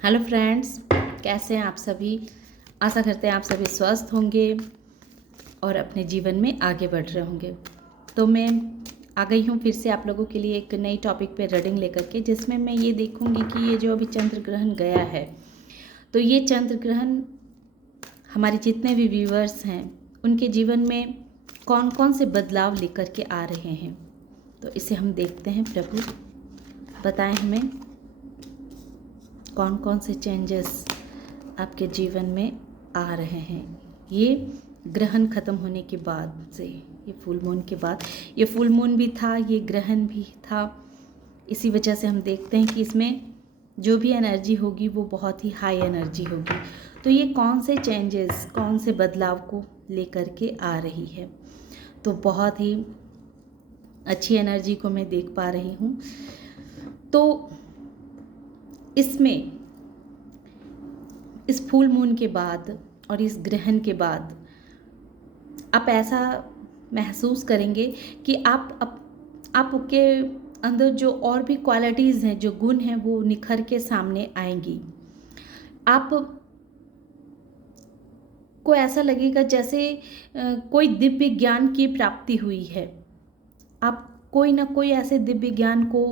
Hello friends, कैसे हैं आप सभी। आशा करते हैं आप सभी स्वस्थ होंगे और अपने जीवन में आगे बढ़ रहे होंगे। तो मैं आ गई हूँ फिर से आप लोगों के लिए एक नई टॉपिक पे रीडिंग लेकर के, जिसमें मैं ये देखूँगी कि ये जो अभी चंद्र ग्रहण गया है, तो ये चंद्र ग्रहण हमारे जितने भी व्यूअर्स हैं उनके जीवन में कौन कौन से बदलाव लेकर के आ रहे हैं। तो इसे हम देखते हैं। प्रभु बताएं हमें कौन कौन से चेंजेस आपके जीवन में आ रहे हैं ये ग्रहण ख़त्म होने के बाद से। ये फुल मून के बाद, ये फुल मून भी था, ये ग्रहण भी था। इसी वजह से हम देखते हैं कि इसमें जो भी एनर्जी होगी वो बहुत ही हाई एनर्जी होगी। तो ये कौन से चेंजेस, कौन से बदलाव को लेकर के आ रही है। तो बहुत ही अच्छी एनर्जी को मैं देख पा रही हूँ। तो इसमें इस फुल मून के बाद और इस ग्रहण के बाद आप ऐसा महसूस करेंगे कि आपके अंदर जो और भी क्वालिटीज़ हैं, जो गुण हैं, वो निखर के सामने आएंगी। आप को ऐसा लगेगा जैसे कोई दिव्य ज्ञान की प्राप्ति हुई है। आप कोई ना कोई ऐसे दिव्य ज्ञान को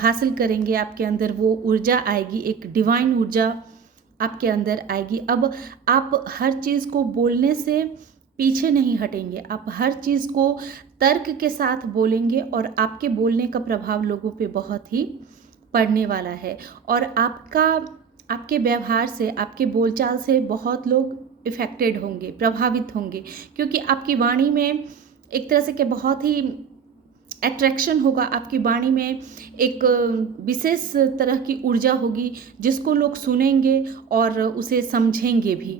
हासिल करेंगे। आपके अंदर वो ऊर्जा आएगी, एक डिवाइन ऊर्जा आपके अंदर आएगी। अब आप हर चीज़ को बोलने से पीछे नहीं हटेंगे। आप हर चीज़ को तर्क के साथ बोलेंगे और आपके बोलने का प्रभाव लोगों पे बहुत ही पड़ने वाला है। और आपके व्यवहार से, आपके बोलचाल से बहुत लोग इफ़ेक्टेड होंगे, प्रभावित होंगे, क्योंकि आपकी वाणी में एक तरह से कि बहुत ही अट्रैक्शन होगा। आपकी वाणी में एक विशेष तरह की ऊर्जा होगी जिसको लोग सुनेंगे और उसे समझेंगे भी।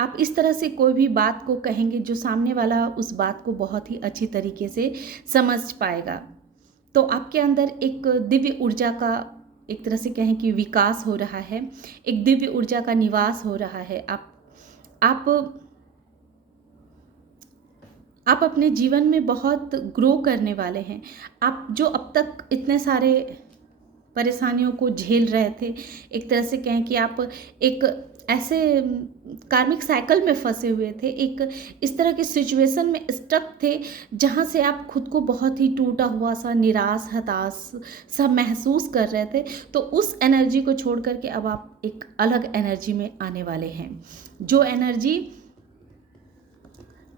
आप इस तरह से कोई भी बात को कहेंगे जो सामने वाला उस बात को बहुत ही अच्छी तरीके से समझ पाएगा। तो आपके अंदर एक दिव्य ऊर्जा का, एक तरह से कहें कि विकास हो रहा है, एक दिव्य ऊर्जा का निवास हो रहा है। आप अपने जीवन में बहुत ग्रो करने वाले हैं। आप जो अब तक इतने सारे परेशानियों को झेल रहे थे, एक तरह से कहें कि आप एक ऐसे कार्मिक साइकिल में फंसे हुए थे, एक इस तरह के सिचुएशन में स्टक थे जहाँ से आप खुद को बहुत ही टूटा हुआ सा, निराश, हताश सा महसूस कर रहे थे। तो उस एनर्जी को छोड़ करके अब आप एक अलग एनर्जी में आने वाले हैं, जो एनर्जी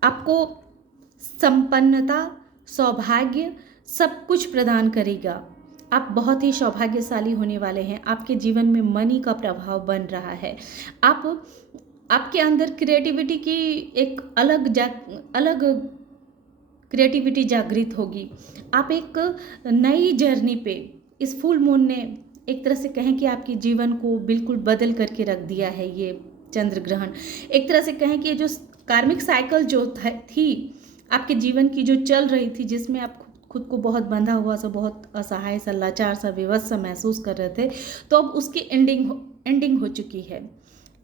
आपको संपन्नता, सौभाग्य, सब कुछ प्रदान करेगा। आप बहुत ही सौभाग्यशाली होने वाले हैं। आपके जीवन में मनी का प्रभाव बन रहा है। आपके अंदर क्रिएटिविटी की एक अलग क्रिएटिविटी जागृत होगी। आप एक नई जर्नी पे, इस फुल मून ने एक तरह से कहें कि आपके जीवन को बिल्कुल बदल करके रख दिया है। ये चंद्र ग्रहण एक तरह से कहें कि ये जो कार्मिक साइकिल जो थी आपके जीवन की, जो चल रही थी, जिसमें आप खुद को बहुत बंधा हुआ सा, बहुत असहाय सा, लाचार सा, विवश सा महसूस कर रहे थे, तो अब उसकी एंडिंग हो चुकी है।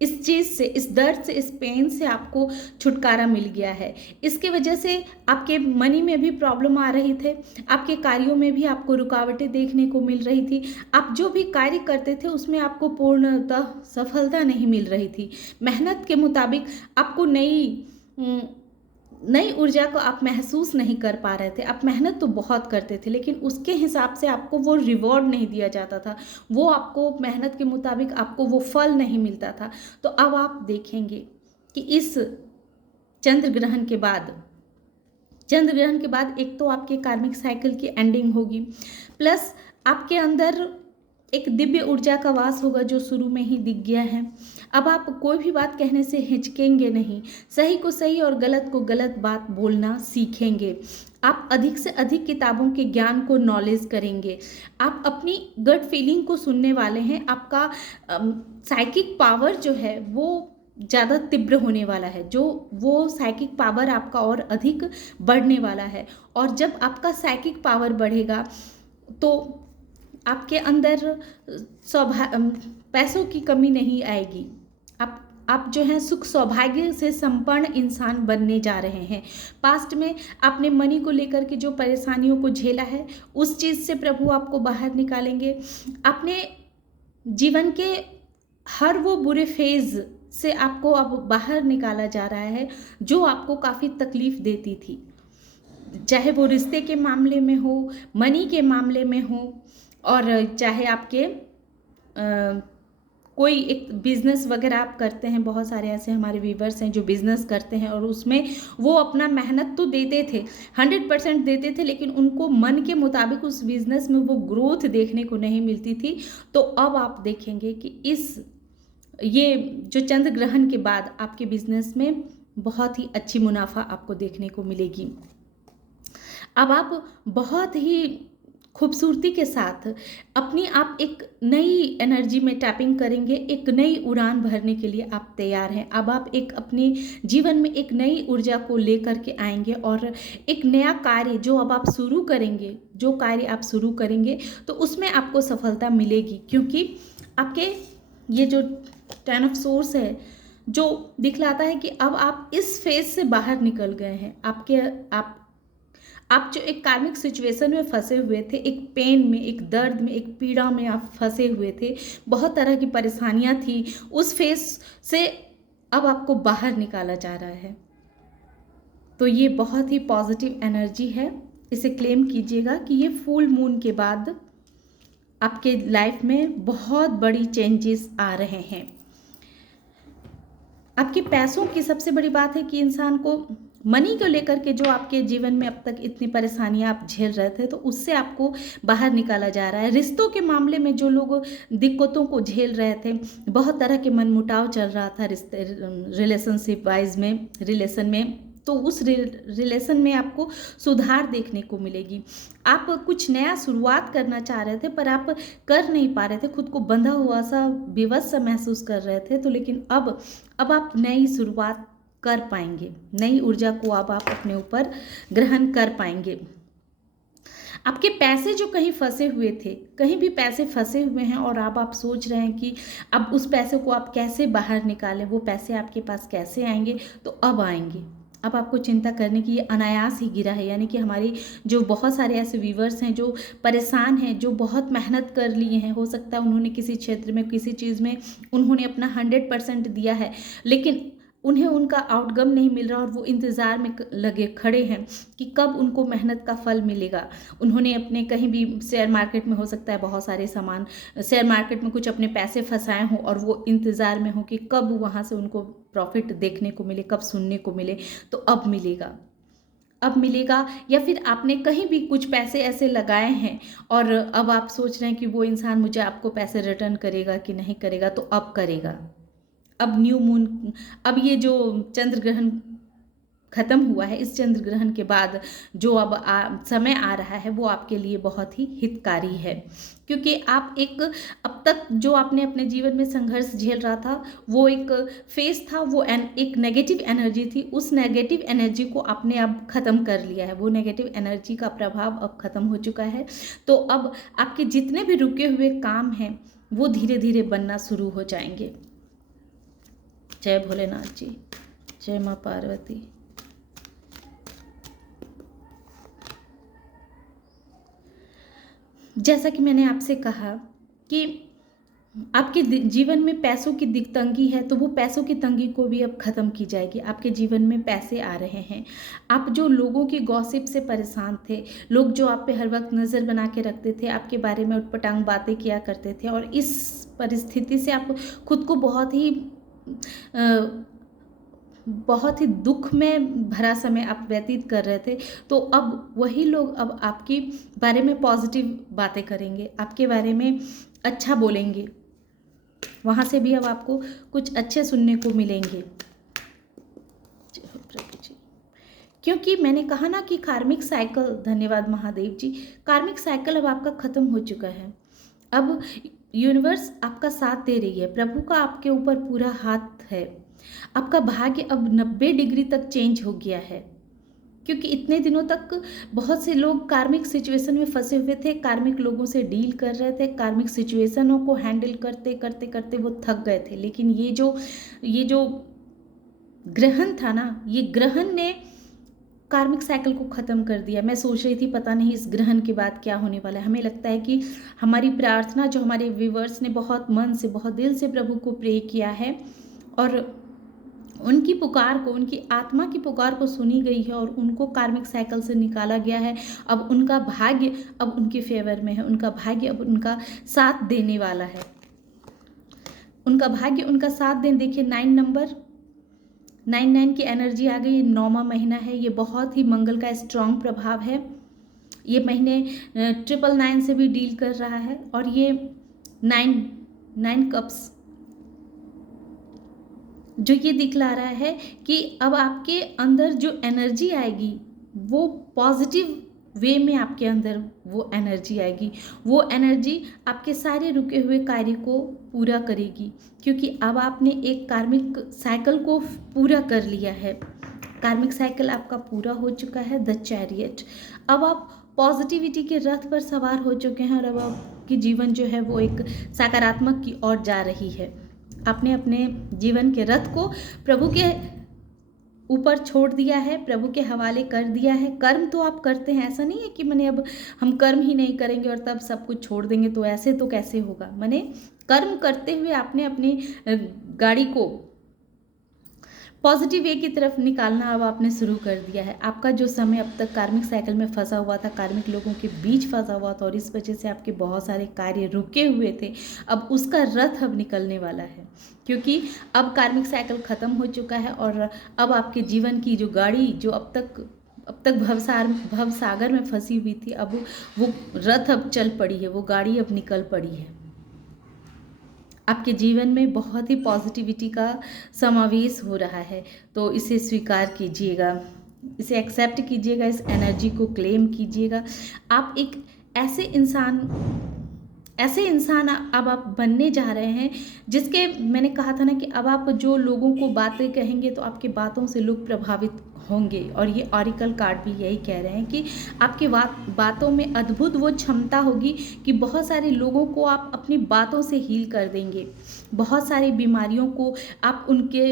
इस चीज़ से, इस दर्द से, इस पेन से आपको छुटकारा मिल गया है। इसके वजह से आपके मनी में भी प्रॉब्लम आ रही थे, आपके कार्यों में भी आपको रुकावटें देखने को मिल रही थी। आप जो भी कार्य करते थे उसमें आपको पूर्णतः सफलता नहीं मिल रही थी। मेहनत के मुताबिक आपको नई ऊर्जा को आप महसूस नहीं कर पा रहे थे। आप मेहनत तो बहुत करते थे, लेकिन उसके हिसाब से आपको वो रिवॉर्ड नहीं दिया जाता था, वो आपको मेहनत के मुताबिक आपको वो फल नहीं मिलता था। तो अब आप देखेंगे कि इस चंद्र ग्रहण के बाद एक तो आपके कार्मिक साइकिल की एंडिंग होगी, प्लस आपके अंदर एक दिव्य ऊर्जा का वास होगा जो शुरू में ही दिख गया है। अब आप कोई भी बात कहने से हिचकेंगे नहीं, सही को सही और गलत को गलत बात बोलना सीखेंगे। आप अधिक से अधिक किताबों के ज्ञान को नॉलेज करेंगे। आप अपनी गट फीलिंग को सुनने वाले हैं। आपका साइकिक पावर जो है वो ज़्यादा तीव्र होने वाला है, जो वो साइकिक पावर आपका और अधिक बढ़ने वाला है। और जब आपका साइकिक पावर बढ़ेगा तो आपके अंदर पैसों की कमी नहीं आएगी। आप जो है सुख सौभाग्य से संपन्न इंसान बनने जा रहे हैं। पास्ट में आपने मनी को लेकर के जो परेशानियों को झेला है, उस चीज़ से प्रभु आपको बाहर निकालेंगे। आपने जीवन के हर वो बुरे फेज़ से आपको अब बाहर निकाला जा रहा है जो आपको काफ़ी तकलीफ़ देती थी। चाहे वो रिश्ते के मामले में हो, मनी के मामले में हो, और चाहे आपके कोई एक बिज़नेस वगैरह आप करते हैं। बहुत सारे ऐसे हमारे व्यूवर्स हैं जो बिज़नेस करते हैं और उसमें वो अपना मेहनत तो देते थे, 100% देते थे, लेकिन उनको मन के मुताबिक उस बिज़नेस में वो ग्रोथ देखने को नहीं मिलती थी। तो अब आप देखेंगे कि ये जो चंद्र ग्रहण के बाद आपके बिज़नेस में बहुत ही अच्छी मुनाफा आपको देखने को मिलेगी। अब आप बहुत ही खूबसूरती के साथ अपनी आप एक नई एनर्जी में टैपिंग करेंगे, एक नई उड़ान भरने के लिए आप तैयार हैं। अब आप एक अपने जीवन में एक नई ऊर्जा को लेकर के आएंगे और एक नया कार्य जो अब आप शुरू करेंगे, जो कार्य आप शुरू करेंगे तो उसमें आपको सफलता मिलेगी, क्योंकि आपके ये जो 10 ऑफ सोर्स है जो दिखलाता है कि अब आप इस फेज से बाहर निकल गए हैं। आप जो एक कार्मिक सिचुएशन में फंसे हुए थे, एक पेन में, एक दर्द में, एक पीड़ा में आप फंसे हुए थे, बहुत तरह की परेशानियां थी, उस फेज से अब आपको बाहर निकाला जा रहा है। तो ये बहुत ही पॉजिटिव एनर्जी है, इसे क्लेम कीजिएगा कि ये फुल मून के बाद आपके लाइफ में बहुत बड़ी चेंजेस आ रहे हैं। आपके पैसों की सबसे बड़ी बात है कि इंसान को मनी को लेकर के जो आपके जीवन में अब तक इतनी परेशानियां आप झेल रहे थे, तो उससे आपको बाहर निकाला जा रहा है। रिश्तों के मामले में जो लोग दिक्कतों को झेल रहे थे, बहुत तरह के मनमुटाव चल रहा था रिलेशनशिप वाइज में, रिलेशन में, तो उस रिलेशन में आपको सुधार देखने को मिलेगी। आप कुछ नया शुरुआत करना चाह रहे थे पर आप कर नहीं पा रहे थे, खुद को बंधा हुआ सा, विवश सा महसूस कर रहे थे, तो लेकिन अब आप नई शुरुआत कर पाएंगे, नई ऊर्जा को अब आप अपने ऊपर ग्रहण कर पाएंगे। आपके पैसे जो कहीं फंसे हुए थे, कहीं भी पैसे फंसे हुए हैं और अब आप सोच रहे हैं कि अब उस पैसे को आप कैसे बाहर निकालें, वो पैसे आपके पास कैसे आएंगे, तो अब आएंगे। अब आपको चिंता करने की ये अनायास ही गिरा है। यानी कि हमारी जो बहुत सारे ऐसे व्यूवर्स हैं जो परेशान हैं, जो बहुत मेहनत कर लिए हैं, हो सकता है उन्होंने किसी क्षेत्र में, किसी चीज़ में उन्होंने अपना 100% दिया है, लेकिन उन्हें उनका आउटकम नहीं मिल रहा और वो इंतज़ार में लगे खड़े हैं कि कब उनको मेहनत का फल मिलेगा। उन्होंने अपने कहीं भी शेयर मार्केट में, हो सकता है बहुत सारे सामान शेयर मार्केट में कुछ अपने पैसे फंसाए हों और वो इंतज़ार में हो कि कब वहाँ से उनको प्रॉफिट देखने को मिले, कब सुनने को मिले, तो अब मिलेगा। या फिर आपने कहीं भी कुछ पैसे ऐसे लगाए हैं और अब आप सोच रहे हैं कि वो इंसान मुझे आपको पैसे रिटर्न करेगा कि नहीं करेगा, तो अब करेगा। अब न्यू मून, अब ये जो चंद्र ग्रहण खत्म हुआ है, इस चंद्र ग्रहण के बाद जो अब समय आ रहा है वो आपके लिए बहुत ही हितकारी है, क्योंकि आप अब तक जो आपने अपने जीवन में संघर्ष झेल रहा था, वो एक फेज था, वो एक नेगेटिव एनर्जी थी। उस नेगेटिव एनर्जी को आपने अब खत्म कर लिया है, वो नेगेटिव एनर्जी का प्रभाव अब खत्म हो चुका है। तो अब आपके जितने भी रुके हुए काम हैं वो धीरे धीरे बनना शुरू हो जाएंगे। जय भोलेनाथ जी, जय माँ पार्वती। जैसा कि मैंने आपसे कहा कि आपके जीवन में पैसों की तंगी है, तो वो पैसों की तंगी को भी अब खत्म की जाएगी। आपके जीवन में पैसे आ रहे हैं। आप जो लोगों की गॉसिप से परेशान थे, लोग जो आप पे हर वक्त नज़र बना के रखते थे, आपके बारे में उटपटांग बातें किया करते थे, और इस परिस्थिति से आप खुद को बहुत ही दुख में भरा समय आप व्यतीत कर रहे थे, तो अब वही लोग अब आपके बारे में पॉजिटिव बातें करेंगे, आपके बारे में अच्छा बोलेंगे। वहाँ से भी अब आपको कुछ अच्छे सुनने को मिलेंगे। क्योंकि मैंने कहा ना कि कार्मिक साइकिल, धन्यवाद महादेव जी, कार्मिक साइकिल अब आपका ख़त्म हो चुका है। अब यूनिवर्स आपका साथ दे रही है, प्रभु का आपके ऊपर पूरा हाथ है। आपका भाग्य अब 90 डिग्री तक चेंज हो गया है, क्योंकि इतने दिनों तक बहुत से लोग कार्मिक सिचुएशन में फंसे हुए थे, कार्मिक लोगों से डील कर रहे थे, कार्मिक सिचुएशनों को हैंडल करते करते करते वो थक गए थे। लेकिन ये जो ग्रहण था ना, ये ग्रहण ने कार्मिक साइकिल को ख़त्म कर दिया। मैं सोच रही थी पता नहीं इस ग्रहण के बाद क्या होने वाला है। हमें लगता है कि हमारी प्रार्थना, जो हमारे व्यूवर्स ने बहुत मन से, बहुत दिल से प्रभु को प्रे किया है और उनकी पुकार को, उनकी आत्मा की पुकार को सुनी गई है और उनको कार्मिक साइकिल से निकाला गया है। अब उनका भाग्य अब उनके फेवर में है, उनका भाग्य अब उनका साथ देने वाला है, उनका भाग्य उनका साथ देने। देखिए 9 नंबर, 9 की एनर्जी आ गई। 9वां महीना है, ये बहुत ही मंगल का स्ट्रॉन्ग प्रभाव है। ये महीने 999 से भी डील कर रहा है और ये 9 कप्स जो ये दिखला रहा है कि अब आपके अंदर जो एनर्जी आएगी वो पॉजिटिव वे में आपके अंदर वो एनर्जी आएगी। वो एनर्जी आपके सारे रुके हुए कार्य को पूरा करेगी, क्योंकि अब आपने एक कार्मिक साइकिल को पूरा कर लिया है। कार्मिक साइकिल आपका पूरा हो चुका है, द चैरियट। अब आप पॉजिटिविटी के रथ पर सवार हो चुके हैं और अब आपकी जीवन जो है वो एक सकारात्मक की ओर जा रही है। आपने अपने जीवन के रथ को प्रभु के ऊपर छोड़ दिया है, प्रभु के हवाले कर दिया है। कर्म तो आप करते हैं, ऐसा नहीं है कि मैंने अब हम कर्म ही नहीं करेंगे और तब सब कुछ छोड़ देंगे, तो ऐसे तो कैसे होगा। मैंने कर्म करते हुए आपने अपनी गाड़ी को पॉजिटिव वे की तरफ निकालना अब आपने शुरू कर दिया है। आपका जो समय अब तक कार्मिक साइकिल में फंसा हुआ था, कार्मिक लोगों के बीच फंसा हुआ था और इस वजह से आपके बहुत सारे कार्य रुके हुए थे, अब उसका रथ अब निकलने वाला है, क्योंकि अब कार्मिक साइकिल ख़त्म हो चुका है और अब आपके जीवन की जो गाड़ी जो अब तक भवसागर में फंसी हुई थी, अब वो रथ अब चल पड़ी है, वो गाड़ी अब निकल पड़ी है। आपके जीवन में बहुत ही पॉजिटिविटी का समावेश हो रहा है, तो इसे स्वीकार कीजिएगा, इसे एक्सेप्ट कीजिएगा, इस एनर्जी को क्लेम कीजिएगा। आप एक ऐसे इंसान अब आप बनने जा रहे हैं जिसके, मैंने कहा था ना कि अब आप जो लोगों को बातें कहेंगे तो आपके बातों से लोग प्रभावित होंगे, और ये ऑरिकल कार्ड भी यही कह रहे हैं कि आपके बातों में अद्भुत वो क्षमता होगी कि बहुत सारे लोगों को आप अपनी बातों से हील कर देंगे। बहुत सारी बीमारियों को आप उनके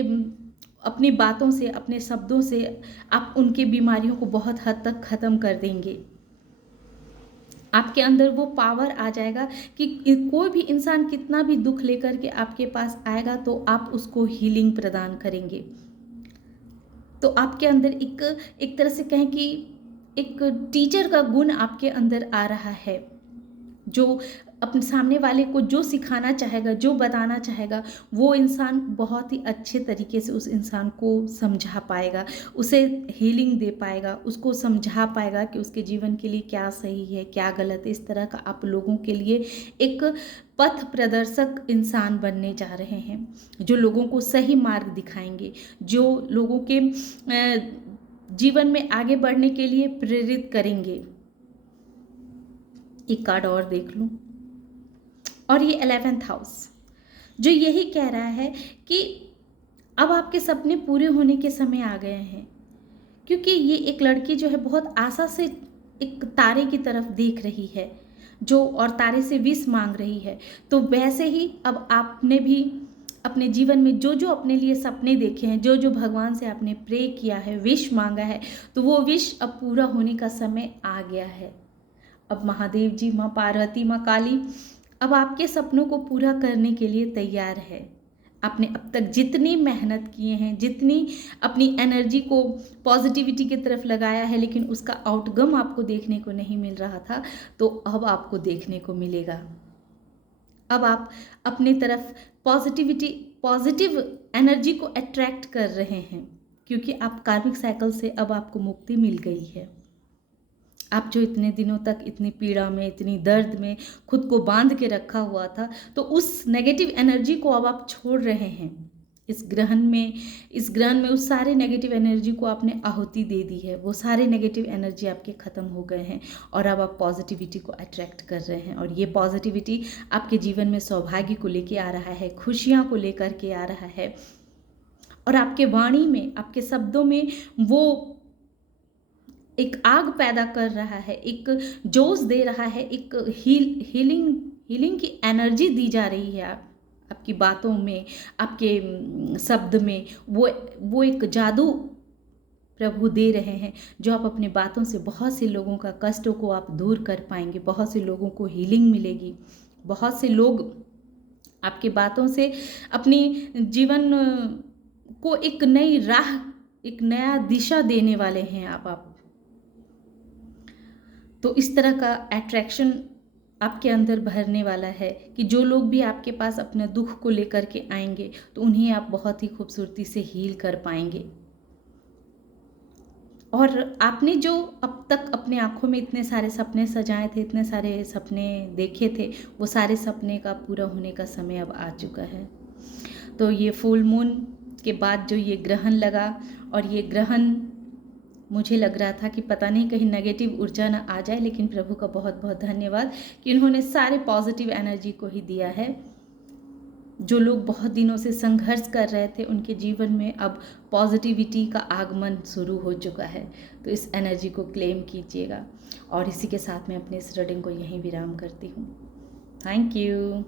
अपनी बातों से, अपने शब्दों से आप उनके बीमारियों को बहुत हद तक ख़त्म कर देंगे। आपके अंदर वो पावर आ जाएगा कि कोई भी इंसान कितना भी दुख लेकर के आपके पास आएगा तो आप उसको हीलिंग प्रदान करेंगे। तो आपके अंदर एक तरह से कहें कि एक टीचर का गुण आपके अंदर आ रहा है, जो अपने सामने वाले को जो सिखाना चाहेगा, जो बताना चाहेगा, वो इंसान बहुत ही अच्छे तरीके से उस इंसान को समझा पाएगा, उसे हीलिंग दे पाएगा, उसको समझा पाएगा कि उसके जीवन के लिए क्या सही है, क्या गलत है। इस तरह का आप लोगों के लिए एक पथ प्रदर्शक इंसान बनने जा रहे हैं, जो लोगों को सही मार्ग दिखाएंगे, जो लोगों के जीवन में आगे बढ़ने के लिए प्रेरित करेंगे। एक कार्ड और देख लूं, और ये 11th हाउस जो यही कह रहा है कि अब आपके सपने पूरे होने के समय आ गए हैं, क्योंकि ये एक लड़की जो है बहुत आशा से एक तारे की तरफ देख रही है, जो और तारे से विश मांग रही है। तो वैसे ही अब आपने भी अपने जीवन में जो जो अपने लिए सपने देखे हैं, जो जो भगवान से आपने प्रे किया है, विश मांगा है, तो वो विश अब पूरा होने का समय आ गया है। अब महादेव जी, माँ पार्वती, माँ काली अब आपके सपनों को पूरा करने के लिए तैयार है। आपने अब तक जितनी मेहनत किए हैं, जितनी अपनी एनर्जी को पॉजिटिविटी की तरफ लगाया है, लेकिन उसका आउटकम आपको देखने को नहीं मिल रहा था, तो अब आपको देखने को मिलेगा। अब आप अपनी तरफ पॉजिटिव एनर्जी को अट्रैक्ट कर रहे हैं, क्योंकि आप कार्मिक साइकिल से अब आपको मुक्ति मिल गई है। आप जो इतने दिनों तक इतनी पीड़ा में, इतनी दर्द में खुद को बांध के रखा हुआ था, तो उस नेगेटिव एनर्जी को अब आप छोड़ रहे हैं। इस ग्रहण में उस सारे नेगेटिव एनर्जी को आपने आहुति दे दी है। वो सारे नेगेटिव एनर्जी आपके ख़त्म हो गए हैं और अब आप पॉजिटिविटी को अट्रैक्ट कर रहे हैं, और ये पॉजिटिविटी आपके जीवन में सौभाग्य को लेके आ रहा है, खुशियाँ को लेकर के आ रहा है, और आपके वाणी में, आपके शब्दों में वो एक आग पैदा कर रहा है, एक जोश दे रहा है, एक हीलिंग की एनर्जी दी जा रही है। आपकी बातों में, आपके शब्द में वो एक जादू प्रभु दे रहे हैं, जो आप अपनी बातों से बहुत से लोगों का कष्टों को आप दूर कर पाएंगे, बहुत से लोगों को हीलिंग मिलेगी, बहुत से लोग आपकी बातों से अपनी जीवन को एक नई राह, एक नया दिशा देने वाले हैं आप। तो इस तरह का अट्रैक्शन आपके अंदर भरने वाला है कि जो लोग भी आपके पास अपने दुख को लेकर के आएंगे तो उन्हें आप बहुत ही खूबसूरती से हील कर पाएंगे। और आपने जो अब तक अपने आँखों में इतने सारे सपने सजाए थे, इतने सारे सपने देखे थे, वो सारे सपने का पूरा होने का समय अब आ चुका है। तो ये फुल मून के बाद जो ये ग्रहण लगा, और ये ग्रहण मुझे लग रहा था कि पता नहीं कहीं नेगेटिव ऊर्जा ना आ जाए, लेकिन प्रभु का बहुत बहुत धन्यवाद कि उन्होंने सारे पॉजिटिव एनर्जी को ही दिया है। जो लोग बहुत दिनों से संघर्ष कर रहे थे उनके जीवन में अब पॉजिटिविटी का आगमन शुरू हो चुका है। तो इस एनर्जी को क्लेम कीजिएगा। और इसी के साथ मैं अपने इस रीडिंग को यहीं विराम करती हूँ। Thank you.